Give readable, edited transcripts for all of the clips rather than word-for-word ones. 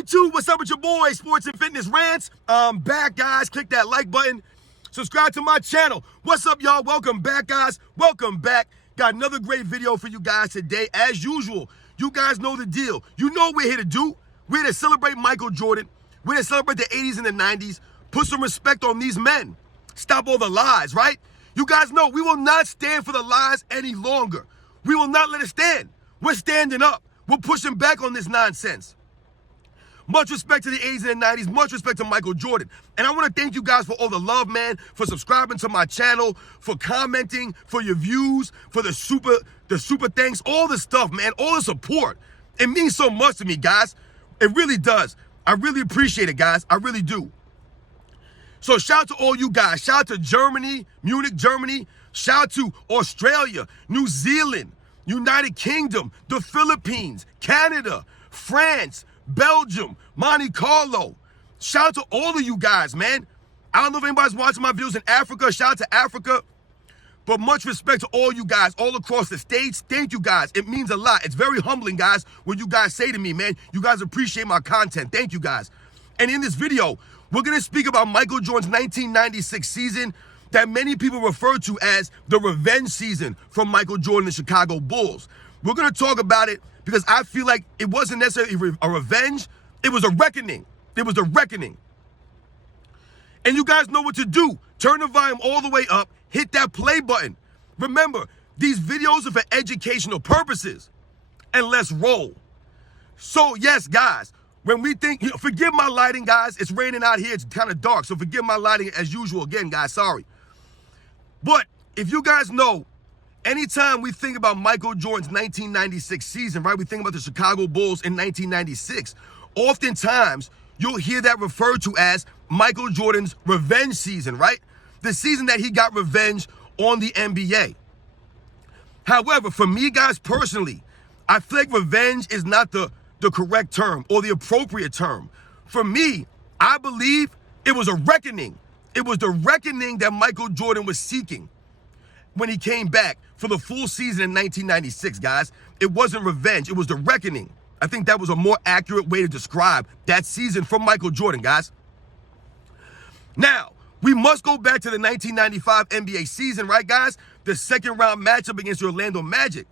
YouTube, what's up with your boy, Sports and Fitness Rants? I'm back, guys. Click that like button. Subscribe to my channel. What's up, y'all? Welcome back, guys. Welcome back. Got another great video for you guys today. As usual, you guys know the deal. You know what we're here to do. We're here to celebrate Michael Jordan. We're here to celebrate the 80s and the 90s. Put some respect on these men. Stop all the lies, right? You guys know we will not stand for the lies any longer. We will not let it stand. We're standing up. We're pushing back on this nonsense. Much respect to the 80s and the 90s. Much respect to Michael Jordan. And I want to thank you guys for all the love, man, for subscribing to my channel, for commenting, for your views, for the super thanks, all the stuff, man, all the support. It means so much to me, guys. It really does. I really appreciate it, guys. I really do. So shout out to all you guys. Shout out to Germany, Munich, Germany. Shout out to Australia, New Zealand, United Kingdom, the Philippines, Canada, France, Belgium, Monte Carlo. Shout out to all of you guys, man. I don't know if anybody's watching my videos in Africa. Shout out to Africa. But much respect to all you guys all across the states. Thank you, guys. It means a lot. It's very humbling, guys, what you guys say to me, man. You guys appreciate my content. Thank you, guys. And in this video, we're going to speak about Michael Jordan's 1996 season that many people refer to as the revenge season from Michael Jordan and the Chicago Bulls. We're going to talk about it because I feel like it wasn't necessarily a revenge. It was a reckoning. It was a reckoning. And you guys know what to do. Turn the volume all the way up. Hit that play button. Remember, these videos are for educational purposes. And let's roll. So, yes, guys, when we think, forgive my lighting, guys. It's raining out here. It's kind of dark. So forgive my lighting as usual. Again, guys, sorry. But if you guys know, anytime we think about Michael Jordan's 1996 season, right, we think about the Chicago Bulls in 1996, oftentimes you'll hear that referred to as Michael Jordan's revenge season, right? The season that he got revenge on the NBA. However, for me, guys, personally, I feel like revenge is not the correct term or the appropriate term. For me, I believe it was a reckoning. It was the reckoning that Michael Jordan was seeking when he came back for the full season in 1996, guys. It wasn't revenge. It was the reckoning. I think that was a more accurate way to describe that season from Michael Jordan, guys. Now, we must go back to the 1995 NBA season, right, guys? The second round matchup against the Orlando Magic.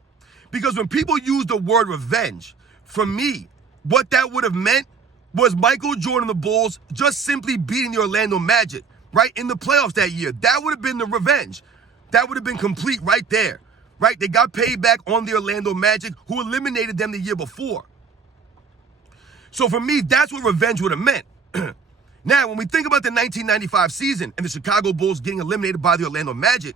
Because when people use the word revenge, for me, what that would have meant was Michael Jordan and the Bulls just simply beating the Orlando Magic, right, in the playoffs that year. That would have been the revenge. That would have been complete right there, right? They got paid back on the Orlando Magic, who eliminated them the year before. So for me, that's what revenge would have meant. Now, when we think about the 1995 season and the Chicago Bulls getting eliminated by the Orlando Magic,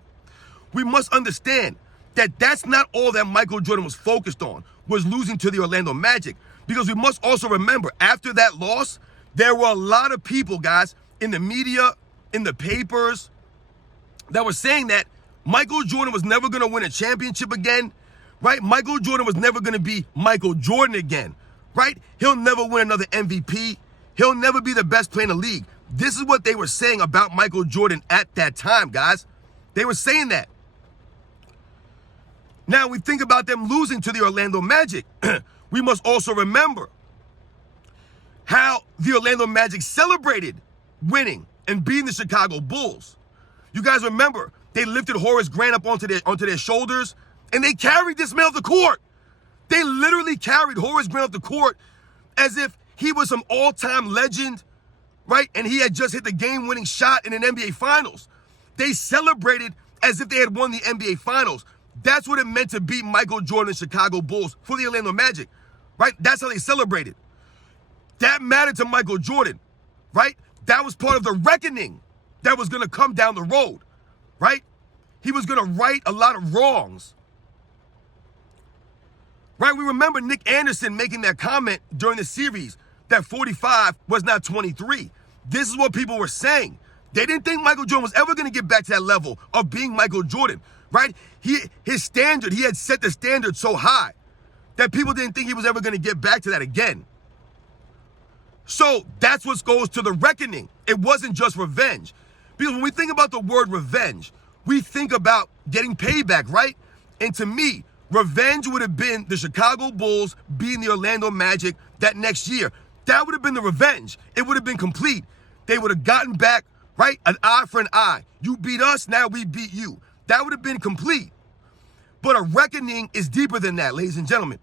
we must understand that that's not all that Michael Jordan was focused on, was losing to the Orlando Magic. Because we must also remember, after that loss, there were a lot of people, guys, in the media, in the papers, that were saying that Michael Jordan was never going to win a championship again, right? Michael Jordan was never going to be Michael Jordan again, right? He'll never win another MVP. He'll never be the best player in the league. This is what they were saying about Michael Jordan at that time, guys. They were saying that. Now, we think about them losing to the Orlando Magic. We must also remember how the Orlando Magic celebrated winning and beating the Chicago Bulls. You guys remember, they lifted Horace Grant up onto their shoulders, and they carried this man off the court. They literally carried Horace Grant off the court as if he was some all-time legend, right? And he had just hit the game-winning shot in an NBA Finals. They celebrated as if they had won the NBA Finals. That's what it meant to beat Michael Jordan and Chicago Bulls for the Orlando Magic, right? That's how they celebrated. That mattered to Michael Jordan, right? That was part of the reckoning that was going to come down the road, right? He was going to right a lot of wrongs. Right, we remember Nick Anderson making that comment during the series that 45 was not 23. This is what people were saying. They didn't think Michael Jordan was ever going to get back to that level of being Michael Jordan, right? His standard, he had set the standard so high that people didn't think he was ever going to get back to that again. So that's what goes to the reckoning. It wasn't just revenge. Because when we think about the word revenge, we think about getting payback, right? And to me, revenge would have been the Chicago Bulls beating the Orlando Magic that next year. That would have been the revenge. It would have been complete. They would have gotten back, right? An eye for an eye. You beat us, now we beat you. That would have been complete. But a reckoning is deeper than that, ladies and gentlemen.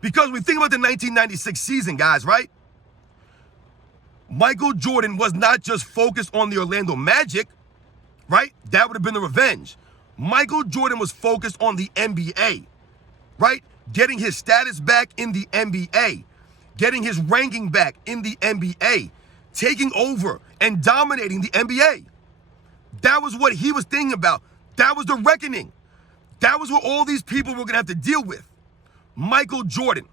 Because we think about the 1996 season, guys, right? Michael Jordan was not just focused on the Orlando Magic, right? That would have been the revenge. Michael Jordan was focused on the NBA, right? Getting his status back in the NBA, getting his ranking back in the NBA, taking over and dominating the NBA. That was what he was thinking about. That was the reckoning. That was what all these people were going to have to deal with. Michael Jordan.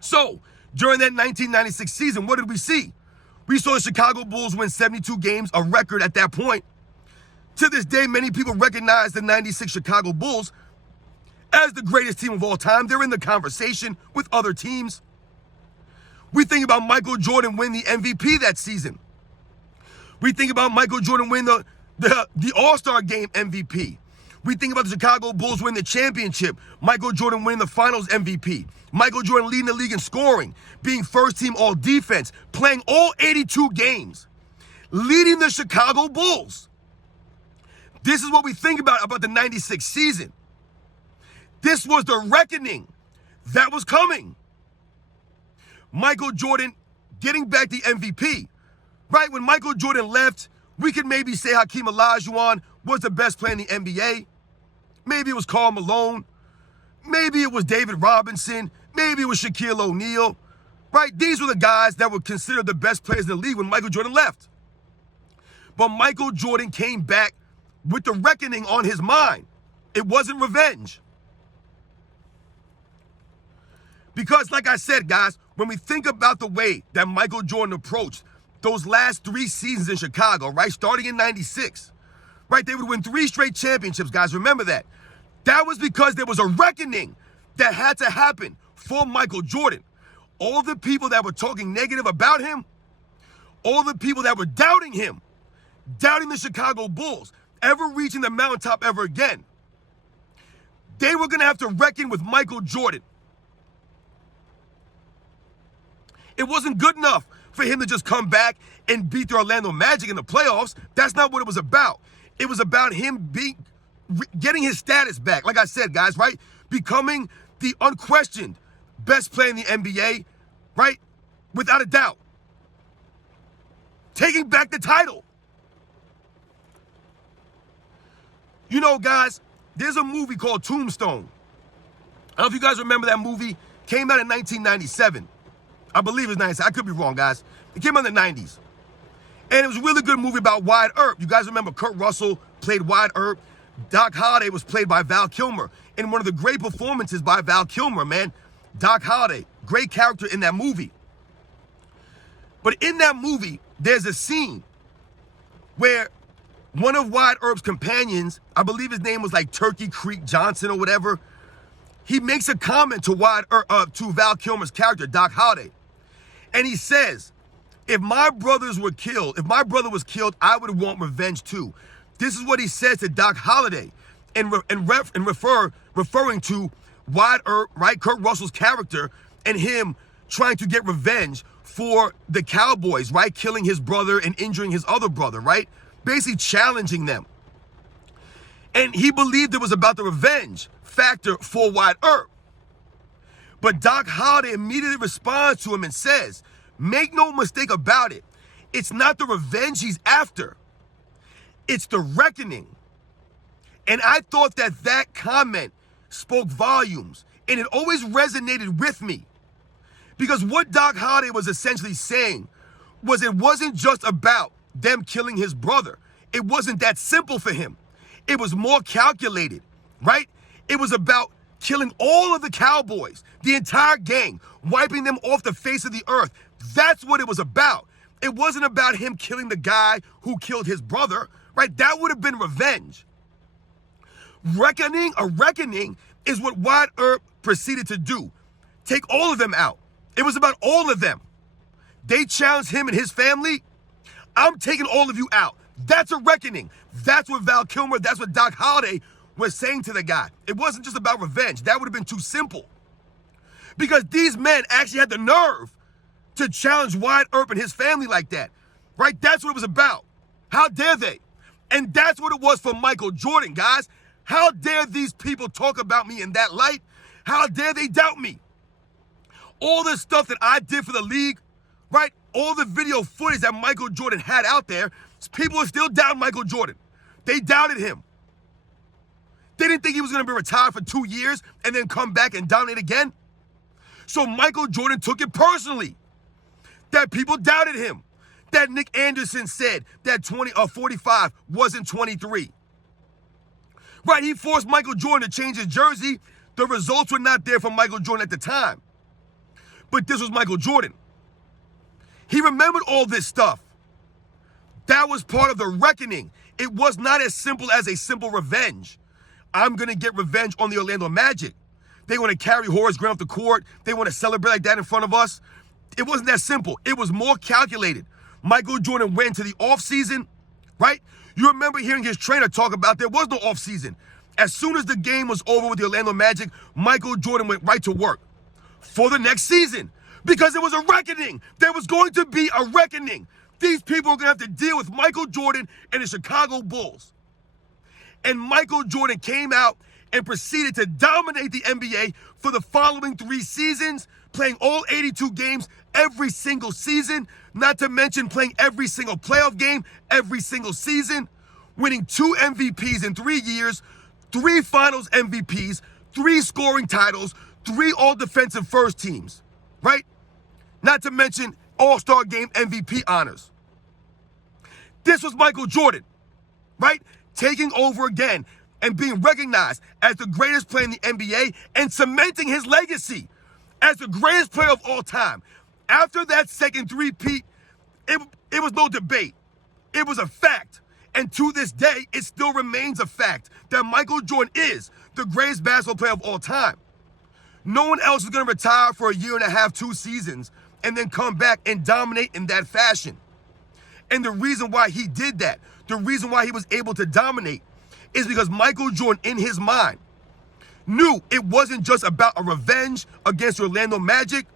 So, during that 1996 season, what did we see? We saw the Chicago Bulls win 72 games, a record at that point. To this day, many people recognize the 96 Chicago Bulls as the greatest team of all time. They're in the conversation with other teams. We think about Michael Jordan win the MVP that season. We think about Michael Jordan win the All-Star Game MVP. We think about the Chicago Bulls win the championship. Michael Jordan winning the Finals MVP. Michael Jordan leading the league in scoring, being first team all defense, playing all 82 games, leading the Chicago Bulls. This is what we think about the 96 season. This was the reckoning that was coming. Michael Jordan getting back the MVP. Right, when Michael Jordan left, we could maybe say Hakeem Olajuwon was the best player in the NBA. Maybe it was Karl Malone. Maybe it was David Robinson. Maybe it was Shaquille O'Neal. Right, these were the guys that were considered the best players in the league when Michael Jordan left. But Michael Jordan came back with the reckoning on his mind. It wasn't revenge. Because like I said, guys, when we think about the way that Michael Jordan approached those last 3 seasons in Chicago, right, starting in 96, right, they would win 3 straight championships, guys, remember that. That was because there was a reckoning that had to happen for Michael Jordan. All the people that were talking negative about him, all the people that were doubting him, doubting the Chicago Bulls, ever reaching the mountaintop ever again, they were going to have to reckon with Michael Jordan. It wasn't good enough for him to just come back and beat the Orlando Magic in the playoffs. That's not what it was about. It was about him getting his status back. Like I said, guys, right? Becoming the unquestioned best player in the NBA, right? Without a doubt. Taking back the title. You know, guys, there's a movie called Tombstone. I don't know if you guys remember that movie. Came out in 1997. I believe it's 97. I could be wrong, guys. It came out in the 90s. And it was a really good movie about Wyatt Earp. You guys remember Kurt Russell played Wyatt Earp. Doc Holliday was played by Val Kilmer. And one of the great performances by Val Kilmer, man. Doc Holliday, great character in that movie. But in that movie, there's a scene where one of Wyatt Earp's companions, I believe his name was like Turkey Creek Johnson or whatever, he makes a comment to to Val Kilmer's character, Doc Holliday. And he says, if my brother was killed, I would want revenge too. This is what he says to Doc Holliday referring to Wyatt Earp, right? Kurt Russell's character and him trying to get revenge for the Cowboys, right? Killing his brother and injuring his other brother, right? Basically challenging them. And he believed it was about the revenge factor for Wyatt Earp. But Doc Holliday immediately responds to him and says, make no mistake about it. It's not the revenge he's after. It's the reckoning. And I thought that comment spoke volumes. And it always resonated with me. Because what Doc Holliday was essentially saying was it wasn't just about them killing his brother. It wasn't that simple for him. It was more calculated, right? It was about killing all of the Cowboys, the entire gang, wiping them off the face of the earth. That's what it was about. It wasn't about him killing the guy who killed his brother, right? That would have been revenge. A reckoning is what Wyatt Earp proceeded to do. Take all of them out. It was about all of them. They challenged him and his family. I'm taking all of you out. That's a reckoning. That's what Val Kilmer, that's what Doc Holliday was saying to the guy. It wasn't just about revenge. That would have been too simple. Because these men actually had the nerve to challenge Wyatt Earp and his family like that, right? That's what it was about. How dare they? And that's what it was for Michael Jordan, guys. How dare these people talk about me in that light? How dare they doubt me? All the stuff that I did for the league, right? All the video footage that Michael Jordan had out there, people are still doubting Michael Jordan. They doubted him. They didn't think he was going to be retired for 2 years and then come back and dominate again. So Michael Jordan took it personally that people doubted him, that Nick Anderson said that 45 wasn't 23. Right, he forced Michael Jordan to change his jersey. The results were not there for Michael Jordan at the time. But this was Michael Jordan. He remembered all this stuff. That was part of the reckoning. It was not as simple as a simple revenge. I'm going to get revenge on the Orlando Magic. They want to carry Horace Grant off the court. They want to celebrate like that in front of us. It wasn't that simple. It was more calculated. Michael Jordan went to the offseason, right? You remember hearing his trainer talk about there was no offseason. As soon as the game was over with the Orlando Magic, Michael Jordan went right to work for the next season because it was a reckoning. There was going to be a reckoning. These people are going to have to deal with Michael Jordan and the Chicago Bulls. And Michael Jordan came out and proceeded to dominate the NBA for the following 3 seasons, playing all 82 games every single season, not to mention playing every single playoff game every single season, winning 2 MVPs in 3 years, 3 finals MVPs, 3 scoring titles, 3 all-defensive first teams, right? Not to mention all-star game MVP honors. This was Michael Jordan, right? Taking over again and being recognized as the greatest player in the NBA and cementing his legacy as the greatest player of all time. After that second three-peat, it was no debate. It was a fact. And to this day, it still remains a fact that Michael Jordan is the greatest basketball player of all time. No one else is going to retire for 1.5 years, 2 seasons, and then come back and dominate in that fashion. And the reason why he did that, the reason why he was able to dominate, is because Michael Jordan, in his mind, knew it wasn't just about a revenge against the Orlando Magic.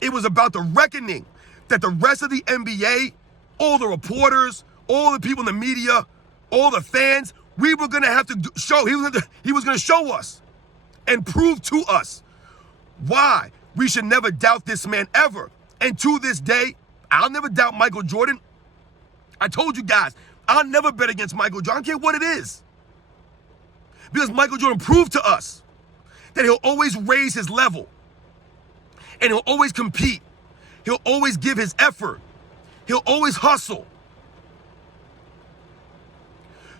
It was about the reckoning that the rest of the NBA, all the reporters, all the people in the media, all the fans, we were going to have to show. He was going to show us and prove to us why we should never doubt this man ever. And to this day, I'll never doubt Michael Jordan. I told you guys, I'll never bet against Michael Jordan. I don't care what it is. Because Michael Jordan proved to us that he'll always raise his level. And he'll always compete. He'll always give his effort. He'll always hustle.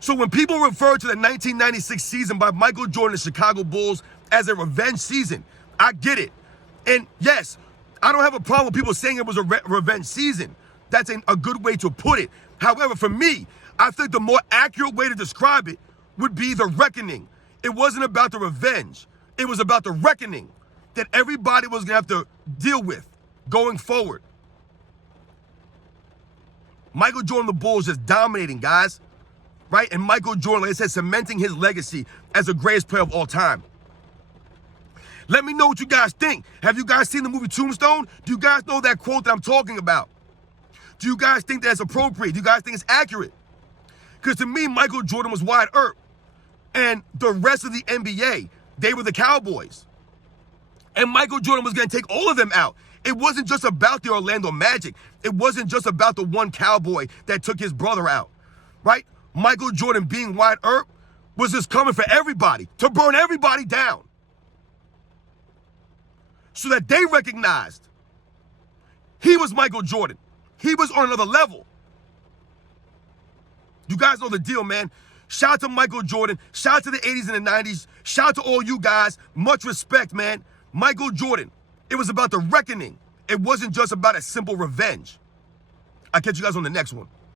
So when people refer to the 1996 season by Michael Jordan and the Chicago Bulls as a revenge season, I get it. And yes, I don't have a problem with people saying it was a revenge season. That's a good way to put it. However, for me, I think the more accurate way to describe it would be the reckoning. It wasn't about the revenge. It was about the reckoning that everybody was going to have to deal with going forward. Michael Jordan, the Bulls, just dominating, guys. Right? And Michael Jordan, like I said, cementing his legacy as the greatest player of all time. Let me know what you guys think. Have you guys seen the movie Tombstone? Do you guys know that quote that I'm talking about? Do you guys think that's appropriate? Do you guys think it's accurate? Because to me, Michael Jordan was Wyatt Earp. And the rest of the NBA, they were the Cowboys. And Michael Jordan was going to take all of them out. It wasn't just about the Orlando Magic. It wasn't just about the one Cowboy that took his brother out. Right? Michael Jordan being Wyatt Earp was just coming for everybody, to burn everybody down. So that they recognized he was Michael Jordan. He was on another level. You guys know the deal, man. Shout out to Michael Jordan. Shout out to the 80s and the 90s. Shout out to all you guys. Much respect, man. Michael Jordan. It was about the reckoning. It wasn't just about a simple revenge. I'll catch you guys on the next one.